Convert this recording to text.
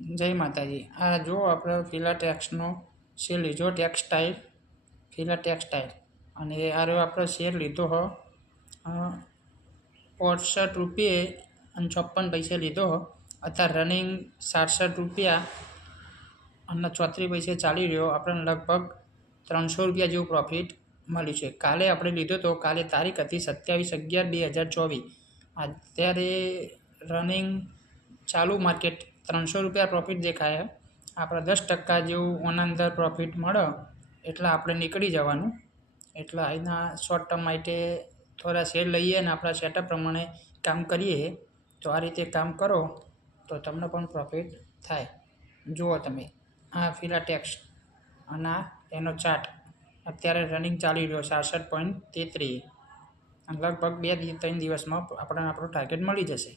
જય માતાજી। આ જો આપણે ફિલાટેક્સનો શેર લીધો, ફિલાટેક્સટાઇલ, અને આ રહ્યો આપણે શેર લીધો હો 68 રૂપિયે અને 54 પૈસે લીધો હો। અત્યારે રનિંગ 67 રૂપિયા અને 34 પૈસે ચાલી રહ્યો। આપણને લગભગ 300 રૂપિયા જેવું પ્રોફિટ મળ્યું છે। કાલે આપણે લીધો તો કાલે તારીખ હતી 27/11/2024। અત્યારે રનિંગ ચાલુ માર્કેટ 300 રૂપિયા પ્રોફિટ દેખાય। આપણે 10% જેવું ઓના અંદર પ્રોફિટ મળે એટલે આપણે નીકળી જવાનું। એટલે અહીંના શોર્ટ ટર્મ માટે થોડા શેર લઈએ અને આપણા સેટઅપ પ્રમાણે કામ કરીએ। તો આ રીતે કામ કરો તો તમને પણ પ્રોફિટ થાય। જુઓ તમે આ ફિલાટેક્સ અને એનો ચાર્ટ અત્યારે રનિંગ ચાલી રહ્યો 66.33 અને લગભગ 2-3 દિવસમાં આપણને આપણો ટાર્ગેટ મળી જશે।